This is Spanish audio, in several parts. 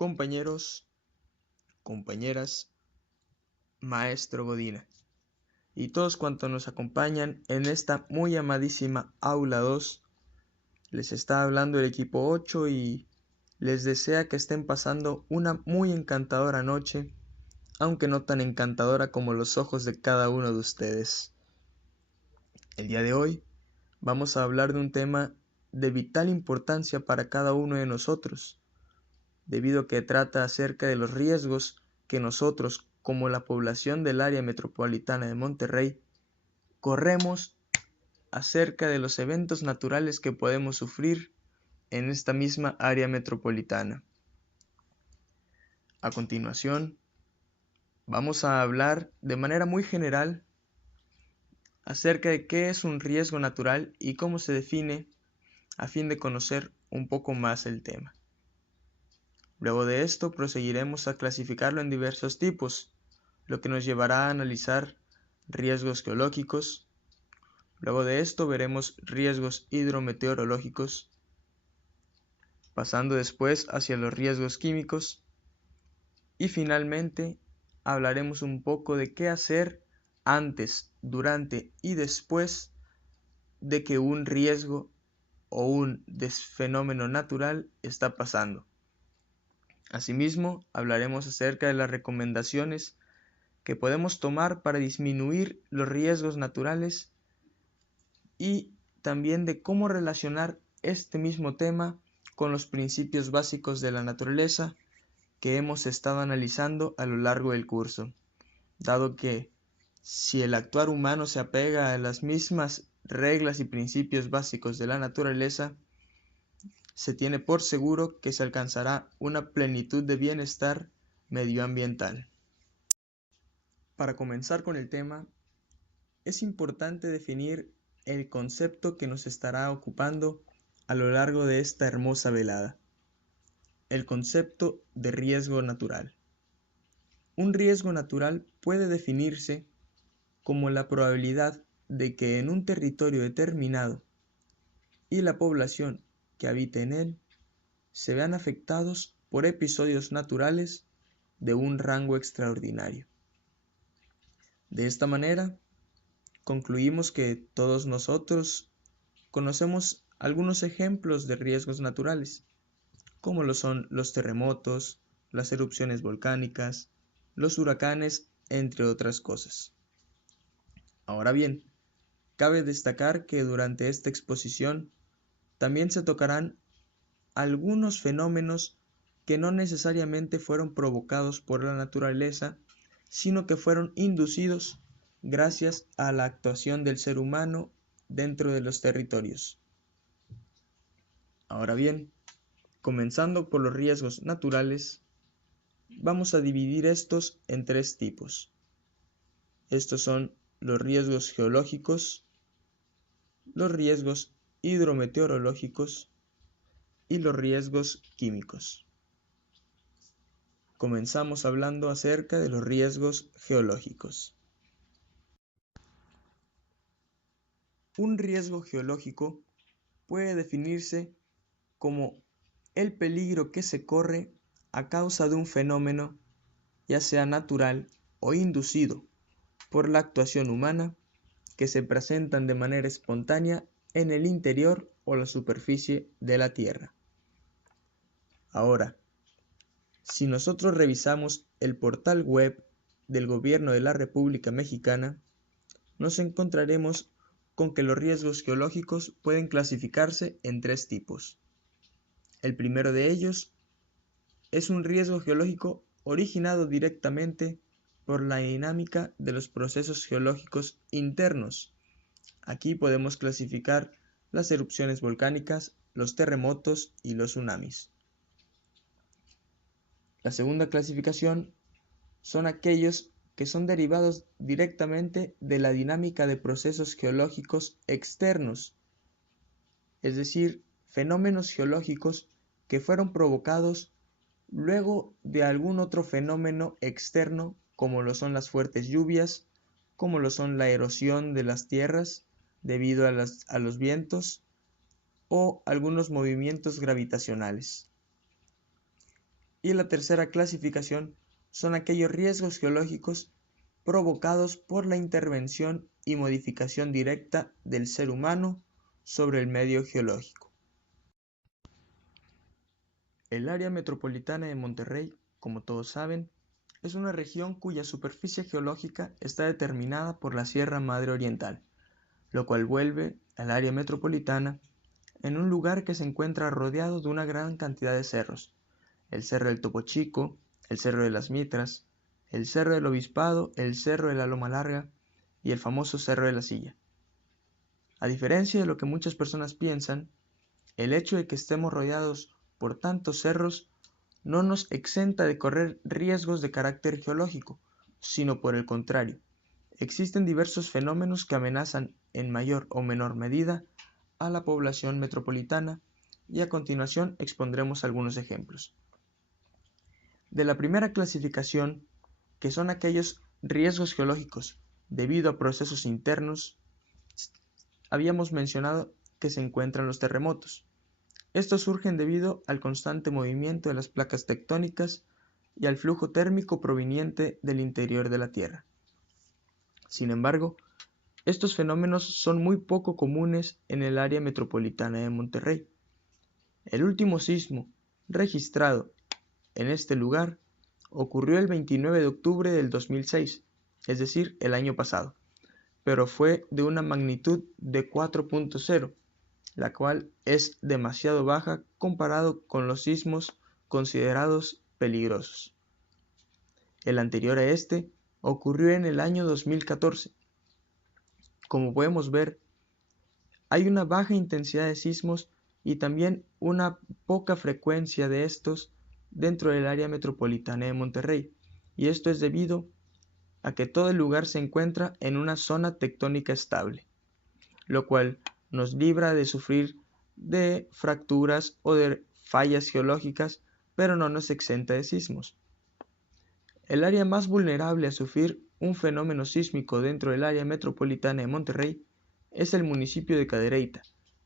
compañeros, compañeras, maestro Godina y todos cuantos nos acompañan en esta muy amadísima Aula 2. Les está hablando el equipo 8 y les desea que estén pasando una muy encantadora noche, aunque no tan encantadora como los ojos de cada uno de ustedes. El día de hoy vamos a hablar de un tema de vital importancia para cada uno de nosotros, debido a que trata acerca de los riesgos que nosotros, como la población del área metropolitana de Monterrey, corremos acerca de los eventos naturales que podemos sufrir en esta misma área metropolitana. A continuación, vamos a hablar de manera muy general acerca de qué es un riesgo natural y cómo se define, a fin de conocer un poco más el tema. Luego de esto proseguiremos a clasificarlo en diversos tipos, lo que nos llevará a analizar riesgos geológicos. Luego de esto veremos riesgos hidrometeorológicos, pasando después hacia los riesgos químicos y finalmente hablaremos un poco de qué hacer antes, durante y después de que un riesgo o un fenómeno natural está pasando. Asimismo, hablaremos acerca de las recomendaciones que podemos tomar para disminuir los riesgos naturales y también de cómo relacionar este mismo tema con los principios básicos de la naturaleza que hemos estado analizando a lo largo del curso, dado que si el actuar humano se apega a las mismas reglas y principios básicos de la naturaleza, se tiene por seguro que se alcanzará una plenitud de bienestar medioambiental. Para comenzar con el tema, es importante definir el concepto que nos estará ocupando a lo largo de esta hermosa velada: el concepto de riesgo natural. Un riesgo natural puede definirse como la probabilidad de que en un territorio determinado y la población que habite en él se vean afectados por episodios naturales de un rango extraordinario. De esta manera, concluimos que todos nosotros conocemos algunos ejemplos de riesgos naturales, como lo son los terremotos, las erupciones volcánicas, los huracanes, entre otras cosas. Ahora bien, cabe destacar que durante esta exposición también se tocarán algunos fenómenos que no necesariamente fueron provocados por la naturaleza, sino que fueron inducidos gracias a la actuación del ser humano dentro de los territorios. Ahora bien, comenzando por los riesgos naturales, vamos a dividir estos en tres tipos. Estos son los riesgos geológicos, los riesgos hidrometeorológicos y los riesgos químicos. Comenzamos hablando acerca de los riesgos geológicos. Un riesgo geológico puede definirse como el peligro que se corre a causa de un fenómeno, ya sea natural o inducido por la actuación humana, que se presentan de manera espontánea en el interior o la superficie de la Tierra. Ahora, si nosotros revisamos el portal web del Gobierno de la República Mexicana, nos encontraremos con que los riesgos geológicos pueden clasificarse en tres tipos. El primero de ellos es un riesgo geológico originado directamente por la dinámica de los procesos geológicos internos. Aquí podemos clasificar las erupciones volcánicas, los terremotos y los tsunamis. La segunda clasificación son aquellos que son derivados directamente de la dinámica de procesos geológicos externos, es decir, fenómenos geológicos que fueron provocados luego de algún otro fenómeno externo, como lo son las fuertes lluvias, como lo son la erosión de las tierras debido a los vientos o algunos movimientos gravitacionales. Y la tercera clasificación son aquellos riesgos geológicos provocados por la intervención y modificación directa del ser humano sobre el medio geológico. El área metropolitana de Monterrey, como todos saben, es una región cuya superficie geológica está determinada por la Sierra Madre Oriental, lo cual vuelve al área metropolitana en un lugar que se encuentra rodeado de una gran cantidad de cerros: el Cerro del Topo Chico, el Cerro de las Mitras, el Cerro del Obispado, el Cerro de la Loma Larga y el famoso Cerro de la Silla. A diferencia de lo que muchas personas piensan, el hecho de que estemos rodeados por tantos cerros no nos exenta de correr riesgos de carácter geológico, sino por el contrario, existen diversos fenómenos que amenazan en mayor o menor medida a la población metropolitana, y a continuación expondremos algunos ejemplos. De la primera clasificación, que son aquellos riesgos geológicos debido a procesos internos, habíamos mencionado que se encuentran los terremotos. Estos surgen debido al constante movimiento de las placas tectónicas y al flujo térmico proveniente del interior de la Tierra. Sin embargo, estos fenómenos son muy poco comunes en el área metropolitana de Monterrey. El último sismo registrado en este lugar ocurrió el 29 de octubre del 2006, es decir, el año pasado, pero fue de una magnitud de 4.0, la cual es demasiado baja comparado con los sismos considerados peligrosos. El anterior a este ocurrió en el año 2014. Como podemos ver, hay una baja intensidad de sismos y también una poca frecuencia de estos dentro del área metropolitana de Monterrey, y esto es debido a que todo el lugar se encuentra en una zona tectónica estable, lo cual nos libra de sufrir de fracturas o de fallas geológicas, pero no nos exenta de sismos. El área más vulnerable a sufrir un fenómeno sísmico dentro del área metropolitana de Monterrey es el municipio de Cadereyta,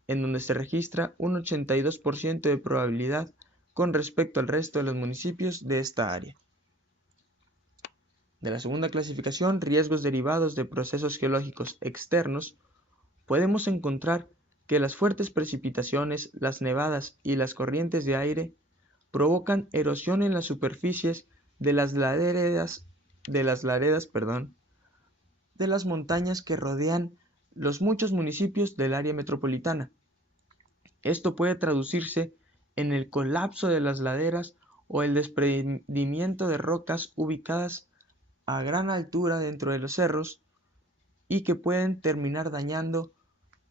en donde se registra un 82% de probabilidad con respecto al resto de los municipios de esta área. De la segunda clasificación, riesgos derivados de procesos geológicos externos, podemos encontrar que las fuertes precipitaciones, las nevadas y las corrientes de aire provocan erosión en las superficies de las laderas, de las montañas que rodean los muchos municipios del área metropolitana. Esto puede traducirse en el colapso de las laderas o el desprendimiento de rocas ubicadas a gran altura dentro de los cerros, y que pueden terminar dañando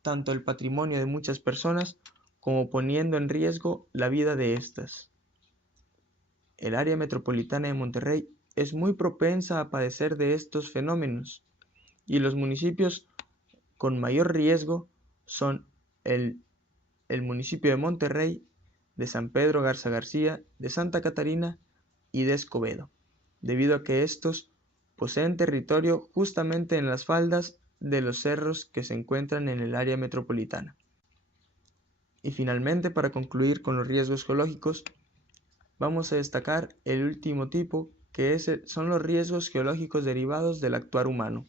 tanto el patrimonio de muchas personas como poniendo en riesgo la vida de estas. El área metropolitana de Monterrey es muy propensa a padecer de estos fenómenos, y los municipios con mayor riesgo son el municipio de Monterrey, de San Pedro Garza García, de Santa Catarina y de Escobedo, debido a que estos poseen territorio justamente en las faldas de los cerros que se encuentran en el área metropolitana. Y finalmente, para concluir con los riesgos geológicos, vamos a destacar el último tipo, que son los riesgos geológicos derivados del actuar humano.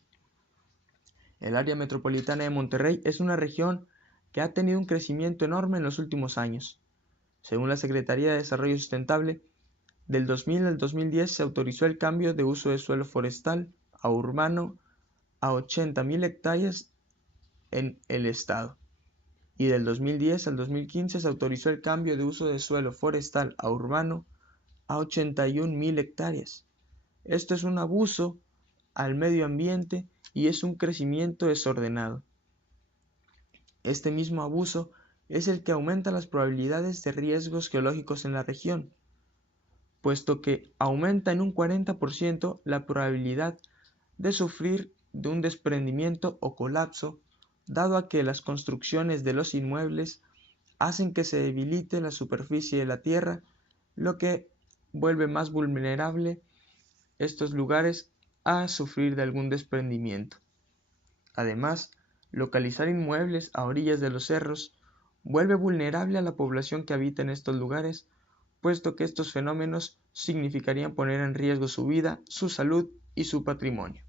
El área metropolitana de Monterrey es una región que ha tenido un crecimiento enorme en los últimos años. Según la Secretaría de Desarrollo Sustentable, del 2000 al 2010 se autorizó el cambio de uso de suelo forestal a urbano a 80.000 hectáreas en el estado, y del 2010 al 2015 se autorizó el cambio de uso de suelo forestal a urbano a 81.000 hectáreas. Esto es un abuso al medio ambiente y es un crecimiento desordenado. Este mismo abuso es el que aumenta las probabilidades de riesgos geológicos en la región, puesto que aumenta en un 40% la probabilidad de sufrir de un desprendimiento o colapso, dado a que las construcciones de los inmuebles hacen que se debilite la superficie de la tierra, lo que vuelve más vulnerable estos lugares a sufrir de algún desprendimiento. Además, localizar inmuebles a orillas de los cerros vuelve vulnerable a la población que habita en estos lugares, puesto que estos fenómenos significarían poner en riesgo su vida, su salud y su patrimonio.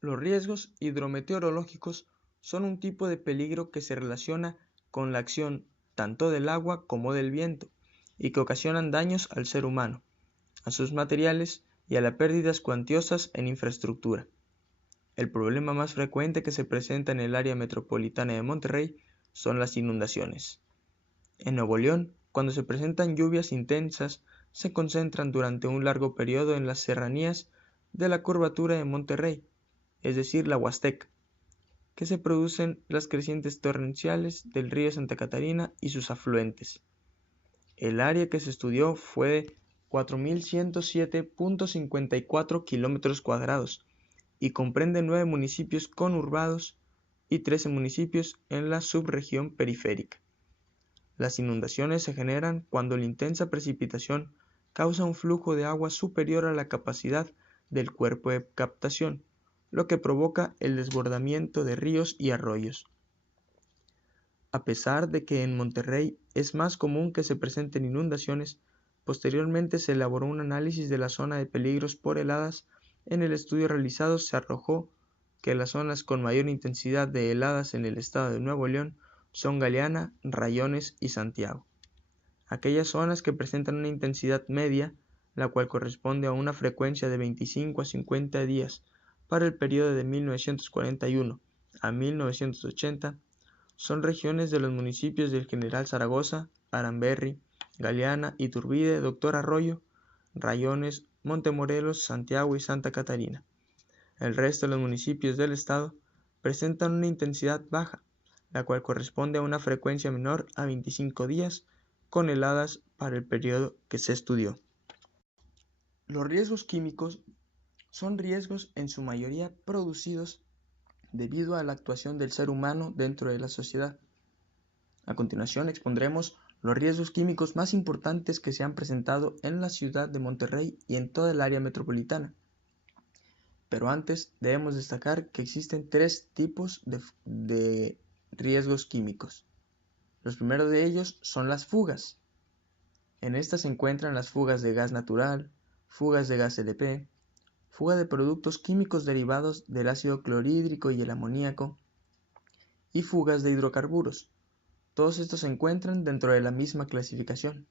Los riesgos hidrometeorológicos son un tipo de peligro que se relaciona con la acción tanto del agua como del viento y que ocasionan daños al ser humano, a sus materiales y a las pérdidas cuantiosas en infraestructura. El problema más frecuente que se presenta en el área metropolitana de Monterrey son las inundaciones. En Nuevo León, cuando se presentan lluvias intensas, se concentran durante un largo periodo en las serranías de la curvatura de Monterrey, es decir, la Huasteca, que se producen las crecientes torrenciales del río Santa Catarina y sus afluentes. El área que se estudió fue de 4.107.54 km², y comprende 9 municipios conurbados y 13 municipios en la subregión periférica. Las inundaciones se generan cuando la intensa precipitación causa un flujo de agua superior a la capacidad del cuerpo de captación, lo que provoca el desbordamiento de ríos y arroyos. A pesar de que en Monterrey es más común que se presenten inundaciones, posteriormente se elaboró un análisis de la zona de peligros por heladas. En el estudio realizado se arrojó que las zonas con mayor intensidad de heladas en el estado de Nuevo León son Galeana, Rayones y Santiago. Aquellas zonas que presentan una intensidad media, la cual corresponde a una frecuencia de 25 a 50 días para el periodo de 1941 a 1980, son regiones de los municipios del General Zaragoza, Aramberri, Galeana, Iturbide, Doctor Arroyo, Rayones, Montemorelos, Santiago y Santa Catarina. El resto de los municipios del estado presentan una intensidad baja, la cual corresponde a una frecuencia menor a 25 días, con heladas para el periodo que se estudió. Los riesgos químicos son riesgos en su mayoría producidos debido a la actuación del ser humano dentro de la sociedad. A continuación expondremos los riesgos químicos más importantes que se han presentado en la ciudad de Monterrey y en toda el área metropolitana. Pero antes debemos destacar que existen tres tipos de riesgos químicos. Los primeros de ellos son las fugas. En estas se encuentran las fugas de gas natural, fugas de gas LP, fuga de productos químicos derivados del ácido clorhídrico y el amoníaco, y fugas de hidrocarburos. Todos estos se encuentran dentro de la misma clasificación,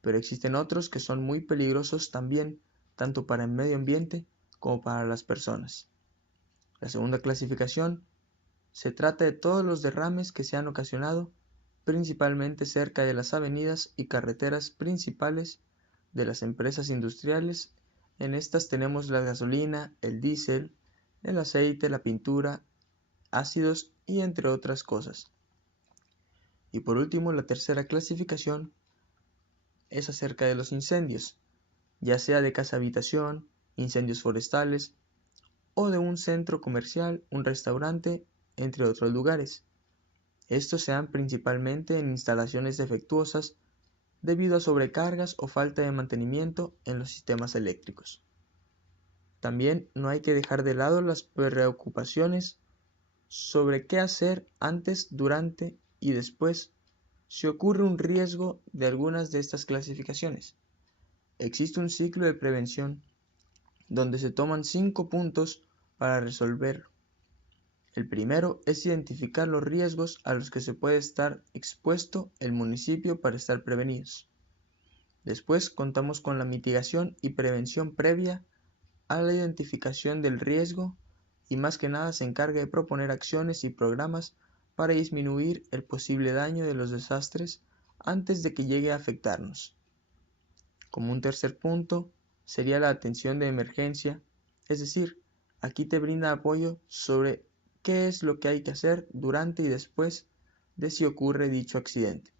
pero existen otros que son muy peligrosos también, tanto para el medio ambiente como para las personas. La segunda clasificación se trata de todos los derrames que se han ocasionado, principalmente cerca de las avenidas y carreteras principales de las empresas industriales. En estas tenemos la gasolina, el diésel, el aceite, la pintura, ácidos y entre otras cosas. Y por último, la tercera clasificación es acerca de los incendios, ya sea de casa habitación, incendios forestales o de un centro comercial, un restaurante, entre otros lugares. Estos se dan principalmente en instalaciones defectuosas debido a sobrecargas o falta de mantenimiento en los sistemas eléctricos. También no hay que dejar de lado las preocupaciones sobre qué hacer antes, durante y después si ocurre un riesgo de algunas de estas clasificaciones. Existe un ciclo de prevención donde se toman 5 puntos para resolver. El primero es identificar los riesgos a los que se puede estar expuesto el municipio para estar prevenidos. Después contamos con la mitigación y prevención previa a la identificación del riesgo, y más que nada se encarga de proponer acciones y programas para disminuir el posible daño de los desastres antes de que llegue a afectarnos. Como un tercer punto sería la atención de emergencia, es decir, aquí te brinda apoyo sobre qué es lo que hay que hacer durante y después de si ocurre dicho accidente.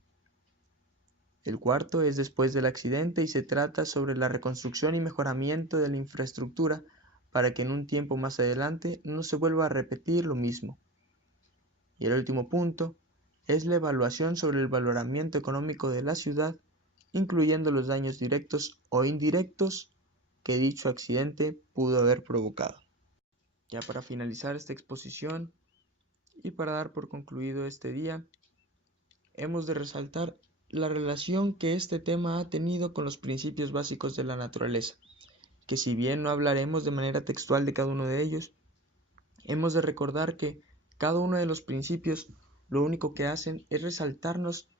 El cuarto es después del accidente y se trata sobre la reconstrucción y mejoramiento de la infraestructura para que en un tiempo más adelante no se vuelva a repetir lo mismo. Y el último punto es la evaluación sobre el valoramiento económico de la ciudad, incluyendo los daños directos o indirectos que dicho accidente pudo haber provocado. Ya para finalizar esta exposición y para dar por concluido este día, hemos de resaltar la relación que este tema ha tenido con los principios básicos de la naturaleza, que si bien no hablaremos de manera textual de cada uno de ellos, hemos de recordar que cada uno de los principios lo único que hacen es resaltarnos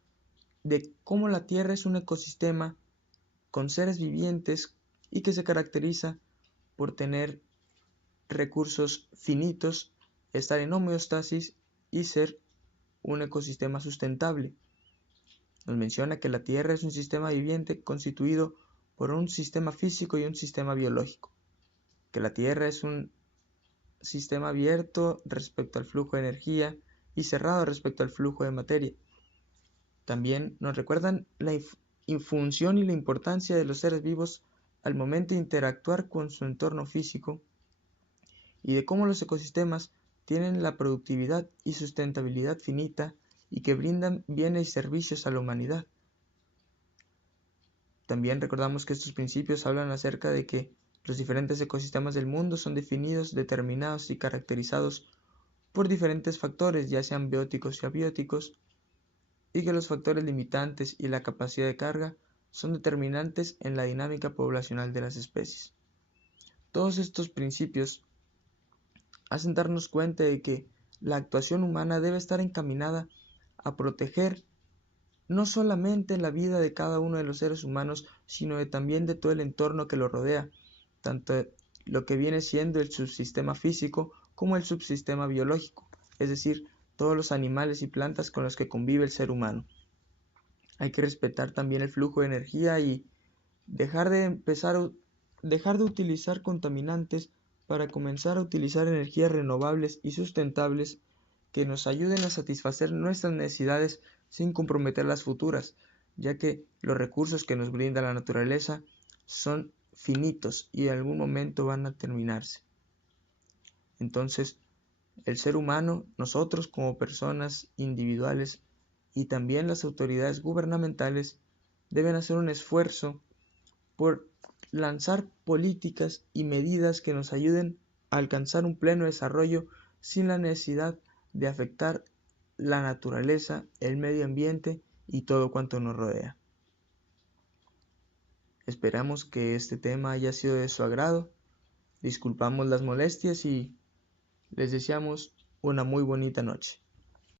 de cómo la Tierra es un ecosistema con seres vivientes y que se caracteriza por tener recursos finitos, estar en homeostasis y ser un ecosistema sustentable. Nos menciona que la Tierra es un sistema viviente constituido por un sistema físico y un sistema biológico, que la Tierra es un sistema abierto respecto al flujo de energía y cerrado respecto al flujo de materia. También nos recuerdan la función y la importancia de los seres vivos al momento de interactuar con su entorno físico y de cómo los ecosistemas tienen la productividad y sustentabilidad finita y que brindan bienes y servicios a la humanidad. También recordamos que estos principios hablan acerca de que los diferentes ecosistemas del mundo son definidos, determinados y caracterizados por diferentes factores, ya sean bióticos y abióticos, y que los factores limitantes y la capacidad de carga son determinantes en la dinámica poblacional de las especies. Todos estos principios hacen darnos cuenta de que la actuación humana debe estar encaminada a proteger no solamente la vida de cada uno de los seres humanos, sino también de todo el entorno que lo rodea, tanto lo que viene siendo el subsistema físico como el subsistema biológico, es decir, todos los animales y plantas con los que convive el ser humano. Hay que respetar también el flujo de energía y dejar de utilizar contaminantes para comenzar a utilizar energías renovables y sustentables que nos ayuden a satisfacer nuestras necesidades sin comprometer las futuras, ya que los recursos que nos brinda la naturaleza son finitos y en algún momento van a terminarse. Entonces, el ser humano, nosotros como personas individuales y también las autoridades gubernamentales deben hacer un esfuerzo por lanzar políticas y medidas que nos ayuden a alcanzar un pleno desarrollo sin la necesidad de afectar la naturaleza, el medio ambiente y todo cuanto nos rodea. Esperamos que este tema haya sido de su agrado. Disculpamos las molestias y les deseamos una muy bonita noche.